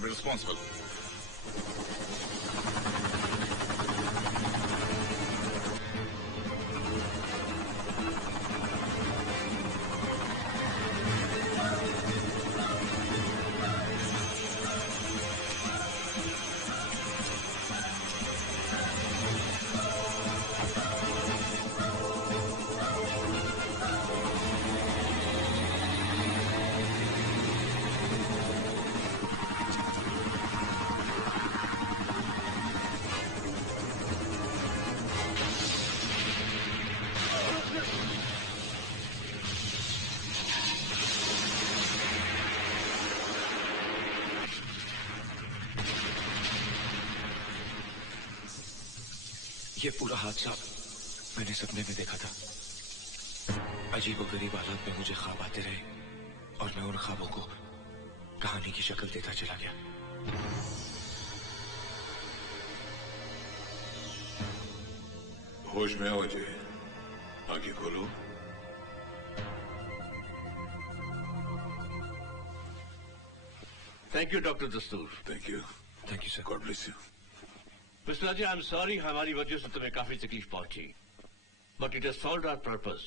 will be responsible. ये पूरा हादसा मैंने सपने में देखा था। अजीबोगरीब हालात में मुझे ख्वाब आते रहे और मैं उन ख्वाबों को कहानी की शक्ल देता चला गया। होश में आओ अजय, आंखें खोलो। Thank you doctor Dastur. Thank you sir. God bless you. Mister Ajay, I am sorry हमारी वजह से तुम्हें काफी तकलीफ पहुंची, but it has served our purpose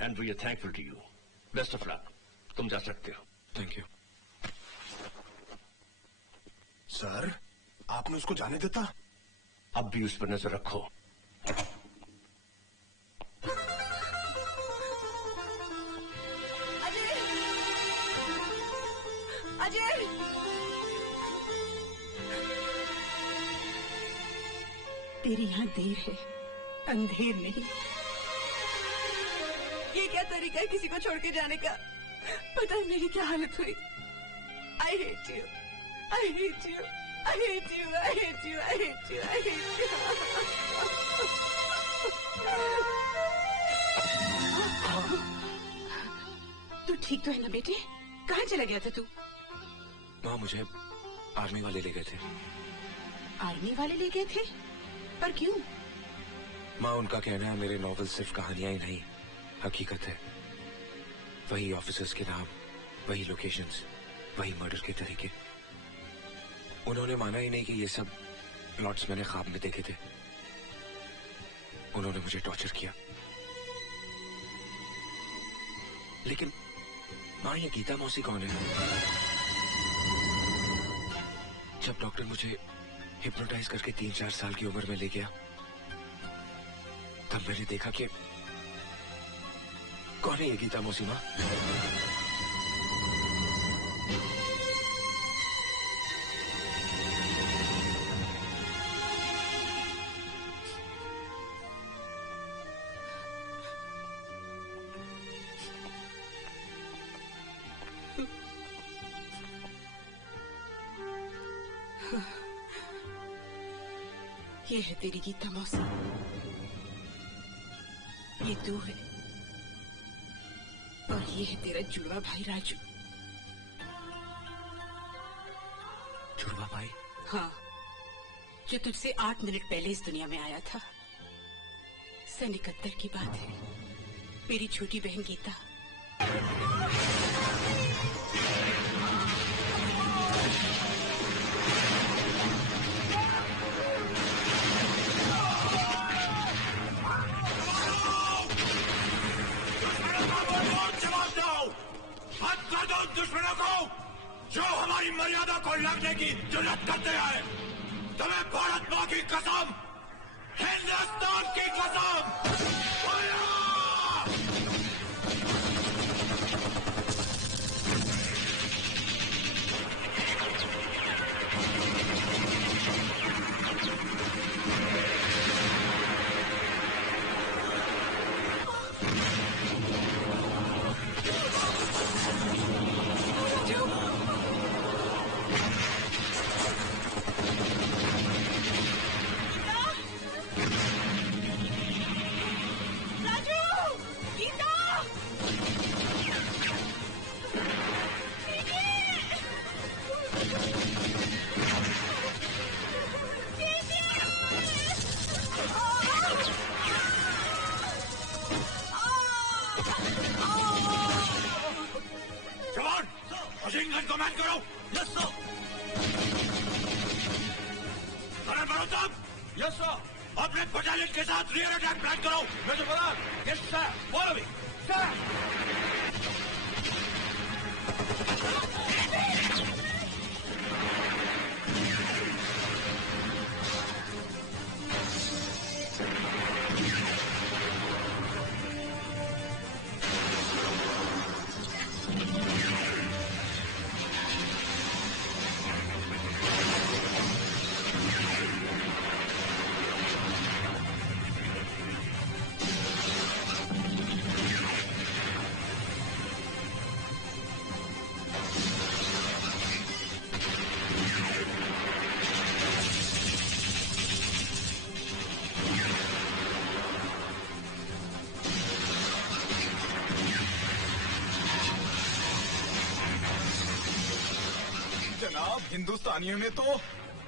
and we are thankful to you. Best of luck, तुम जा सकते हो। Thank you sir. आपने उसको जाने देता? अब भी उस पर नजर रखो। अजय, तेरी यहां देर है, अंधेर नहीं। ये क्या तरीका है किसी को छोड़ के जाने का? पता है मेरी क्या हालत हुई। I hate you, I hate you, I hate you, I hate you, I hate you, I hate you. तू ठीक तो है ना बेटे? कहाँ चला गया था तू? माँ, मुझे आर्मी वाले ले गए थे। आर्मी वाले ले गए थे? पर क्यों? माँ, उनका कहना है मेरे नॉवेल सिर्फ कहानियां ही नहीं, हकीकत है। वही ऑफिसर्स के नाम, वही लोकेशंस, वही मर्डर के तरीके। उन्होंने माना ही नहीं कि ये सब प्लॉट्स मैंने ख्वाब में देखे थे। उन्होंने मुझे टॉर्चर किया। लेकिन माँ, ये गीता मौसी कौन है? जब डॉक्टर मुझे हिप्नोटाइज करके 3-4 साल की उम्र में ले गया, तब मैंने देखा कि कौन है ये गीता मौसी माँ? ये है तेरी गीता मौसी, ये तू है, और ये है तेरा जुड़वा भाई राजू। जुड़वा भाई? हाँ, जो तुझसे 8 मिनट पहले इस दुनिया में आया था। सन 71 की बात है। मेरी छोटी बहन गीता। दुश्मनों को जो हमारी मर्यादा को लगने की जुर्रत करते हैं, तुम्हें भारत मां की कसम, हिंदुस्तान की कसम। मशीन गन को मैन करो। Colonel Malhotra, yes sir. अपने बटालियन के साथ रियर अटैक प्लान करो। Major Pradhan, yes sir, follow me sir. जनाब, हिंदुस्तानियों ने तो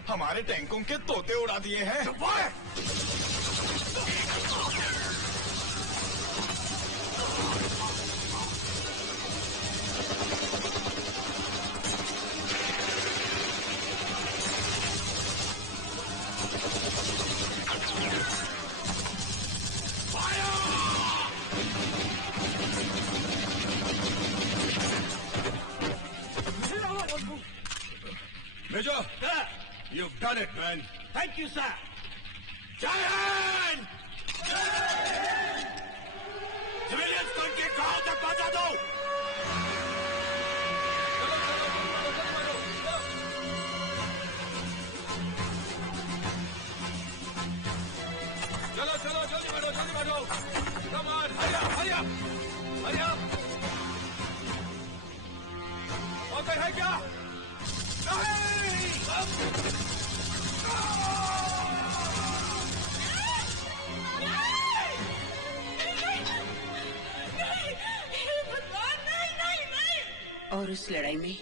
हमारे टैंकों के तोते उड़ा दिए हैं। Major, you've done it, man. Thank you sir. Giant! Civilians को इनके गांव तक पहुंचा दो। चलो चलो, जल्दी बढ़ो, जल्दी बढ़ो। Come on, hurry up, hurry up, hurry up. मौका है क्या? नहीं! और उस लड़ाई में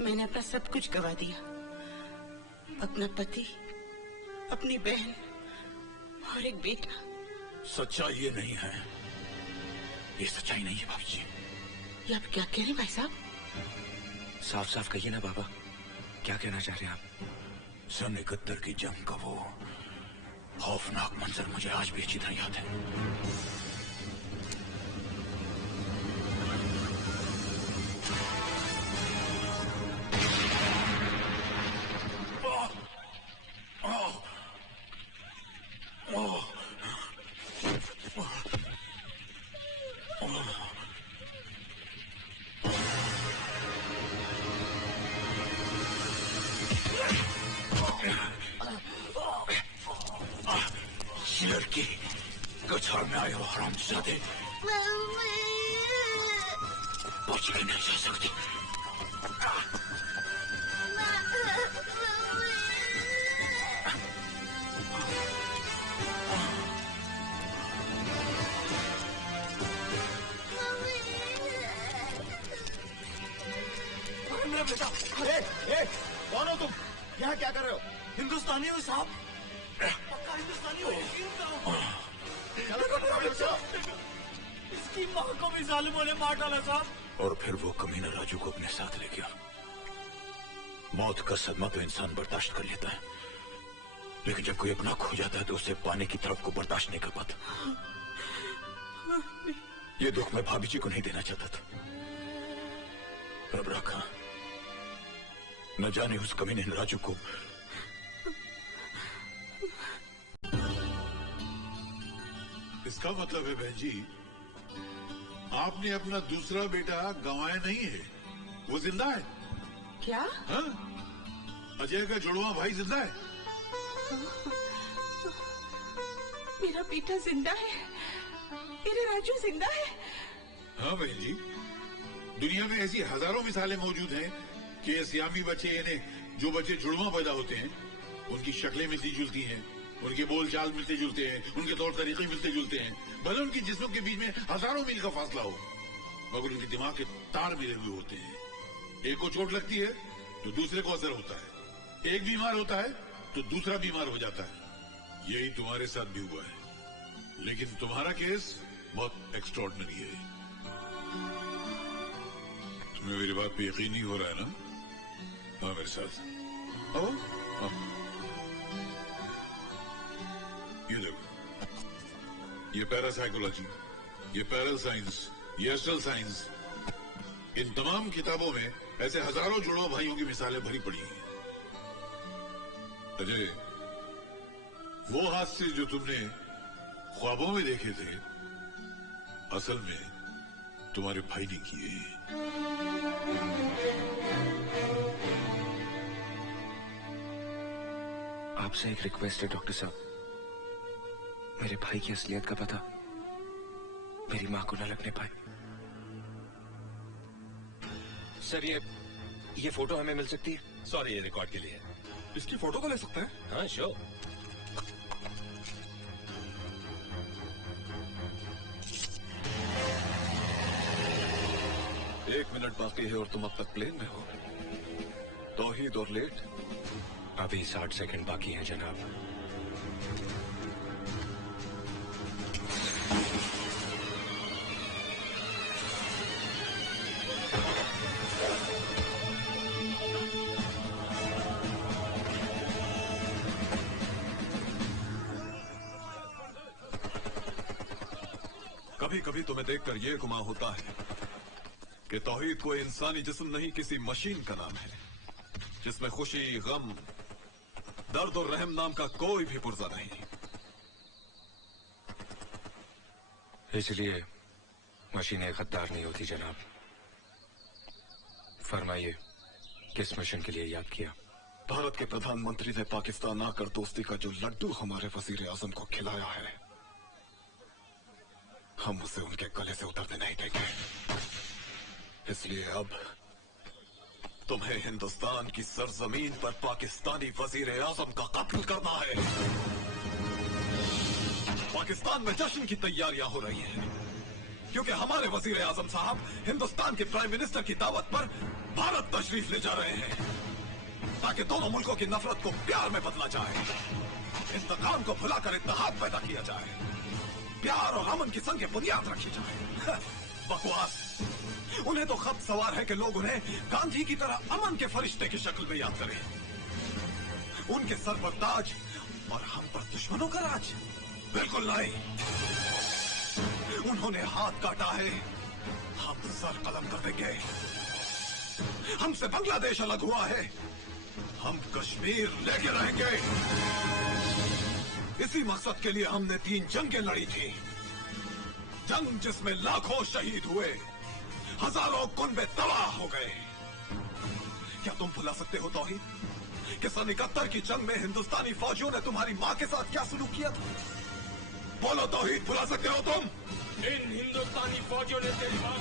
मैंने अपना सब कुछ गवा दिया, अपना पति, अपनी बहन और एक बेटा। सच्चाई ये नहीं है, ये सच्चाई नहीं है बाबू जी। ये आप क्या कह रहे हैं भाई साहब? साफ साफ कहिए ना बाबा, क्या कहना चाह रहे हैं आप? सन 71 की जंग का वो खौफनाक मंजर मुझे आज भी अच्छी तरह याद है। लड़की कछाड़ में आए हो हरामजादे, बच के नहीं जा सकती। मेरा बेटा, कौन हो तुम? यहाँ क्या कर रहे हो? हिंदुस्तानी हो साहब? पक्का हिंदुस्तानी हो? इसकी माँ को भी जालिमों ने मार डाला साहब। और फिर वो कमीना राजू को अपने साथ ले गया। मौत का सदमा तो इंसान बर्दाश्त कर लेता है, लेकिन जब कोई अपना खो जाता है तो उसे पाने की तरफ को बर्दाश्त नहीं कर पाता। ये दुख मैं भाभी जी को नहीं देना चाहता था, अब रखा। न जाने उस कमीने राजू को इसका मतलब है बहन जी, आपने अपना दूसरा बेटा गंवाया नहीं है, वो जिंदा है। क्या? हाँ? अजय का जुड़वा भाई जिंदा है। मेरा बेटा जिंदा है, मेरे राजू जिंदा है। हाँ बहन जी, दुनिया में ऐसी हजारों मिसालें मौजूद हैं कि सियामी बच्चे, यानी जो बच्चे जुड़वा पैदा होते हैं, उनकी शक्लें मिलती जुलती हैं, उनके बोलचाल मिलते जुलते हैं, उनके तौर तरीके मिलते जुलते हैं, भले उनकी जिस्मों के बीच में हजारों मील का फासला हो, मगर उनके दिमाग के तार मिले हुए होते हैं। एक को चोट लगती है तो दूसरे को असर होता है, एक बीमार होता है तो दूसरा बीमार हो जाता है। यही तुम्हारे साथ भी हुआ है, लेकिन तुम्हारा केस बहुत एक्स्ट्रॉर्डिनरी है। तुम्हें मेरी बात पे यकीन नहीं हो रहा है ना? हाँ मेरे साथ आओ। हाँ। ये देखो, ये पैरासाइकोलॉजी, ये पैरल साइंस, ये एस्ट्रल साइंस, इन तमाम किताबों में ऐसे हजारों जुड़ों भाइयों की मिसालें भरी पड़ी हैं। अजय, वो हादसे जो तुमने ख्वाबों में देखे थे, असल में तुम्हारे भाई ने किए। आपसे एक रिक्वेस्ट है डॉक्टर साहब, मेरे भाई की असलियत का पता मेरी मां को न लगने पाए। सर ये फोटो हमें मिल सकती है? सॉरी, ये रिकॉर्ड के लिए है। इसकी फोटो को ले सकते हैं? हाँ श्योर। एक मिनट बाकी है और तुम अब तक प्लेन में हो। तौहीद और लेट? अभी 60 सेकंड बाकी हैं जनाब। कभी कभी तुम्हें देखकर यह गुमा होता है कि तौहीद कोई इंसानी जिस्म नहीं, किसी मशीन का नाम है जिसमें खुशी, गम, दर्द और रहम नाम का कोई भी पुर्जा नहीं। इसलिए मशीनें गद्दार नहीं होती जनाब। फरमाइए, किस मिशन के लिए याद किया? भारत के प्रधानमंत्री ने पाकिस्तान आकर दोस्ती का जो लड्डू हमारे वजीर आजम को खिलाया है, हम उसे उनके गले से उतरने नहीं देंगे। इसलिए अब तुम्हें हिंदुस्तान की सरजमीन पर पाकिस्तानी वजीर आजम का कत्ल करना है। पाकिस्तान में जश्न की तैयारियां हो रही हैं, क्योंकि हमारे वजीर आजम साहब हिंदुस्तान के प्राइम मिनिस्टर की दावत पर भारत तशरीफ ले जा रहे हैं, ताकि दोनों मुल्कों की नफरत को प्यार में बदला जाए, इंतकाम को भुलाकर इत्तेहाद पैदा किया जाए, प्यार और अमन की संग बुनियाद रखी जाए। बकवास। उन्हें तो खत सवार है कि लोग उन्हें गांधी की तरह अमन के फरिश्ते की शक्ल में याद करें। उनके सर पर ताज और हम पर दुश्मनों का राज? बिल्कुल नहीं। उन्होंने हाथ काटा है, हम सर कलम कर देंगे। हमसे बांग्लादेश अलग हुआ है, हम कश्मीर लेके रहेंगे। इसी मकसद के लिए हमने 3 जंगें लड़ी थी। जंग जिसमें लाखों शहीद हुए, हजारों कुनबे तबाह हो गए। क्या तुम भुला सकते हो तौहीद कि सन 71 की जंग में हिंदुस्तानी फौजियों ने तुम्हारी मां के साथ क्या सलूक किया था? बोलो तौहीद, भुला सकते हो तुम? इन हिंदुस्तानी फौजियों ने तेरी मां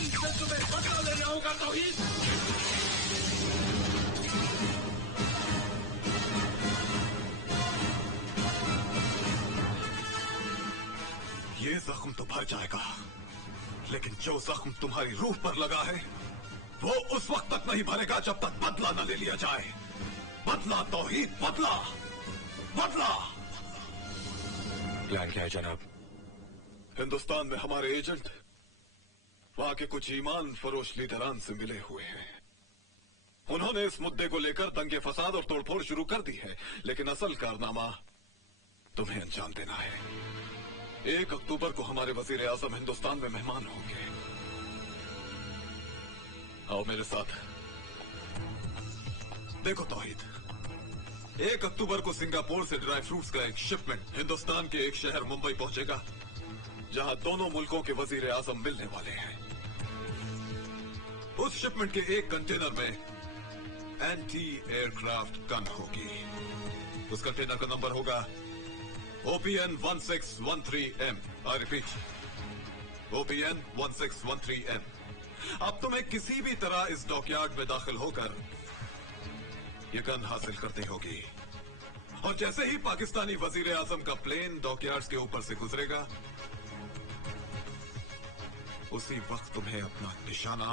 इनसे तुम्हें बदला लेना होगा तौहीद। ये जख्म तो भर जाएगा, लेकिन जो जख्म तुम्हारी रूह पर लगा है वो उस वक्त तक नहीं भरेगा जब तक बदला न ले लिया जाए। बदला तौहीद, बदला, बदला। प्लान क्या है जनाब? हिंदुस्तान में हमारे एजेंट वहां के कुछ ईमान फरोश लीडरान से मिले हुए हैं। उन्होंने इस मुद्दे को लेकर दंगे फसाद और तोड़फोड़ शुरू कर दी है, लेकिन असल कारनामा तुम्हें अंजाम देना है। 1 अक्टूबर को हमारे वजीर आजम हिंदुस्तान में मेहमान होंगे। आओ मेरे साथ। देखो तौहीद, 1 अक्टूबर को सिंगापुर से ड्राई फ्रूट्स का एक शिपमेंट हिंदुस्तान के एक शहर मुंबई पहुंचेगा, जहां दोनों मुल्कों के वजीर आजम मिलने वाले हैं। उस शिपमेंट के एक कंटेनर में एंटी एयरक्राफ्ट गन होगी। उस कंटेनर का नंबर होगा OPN 1613M। I repeat, OPN 1613M। अब तुम्हें किसी भी तरह इस डॉकयार्ड में दाखिल होकर ये गन हासिल करनी होगी, और जैसे ही पाकिस्तानी वजीर आजम का प्लेन डॉकयार्ड्स के ऊपर से गुजरेगा, उसी वक्त तुम्हें अपना निशाना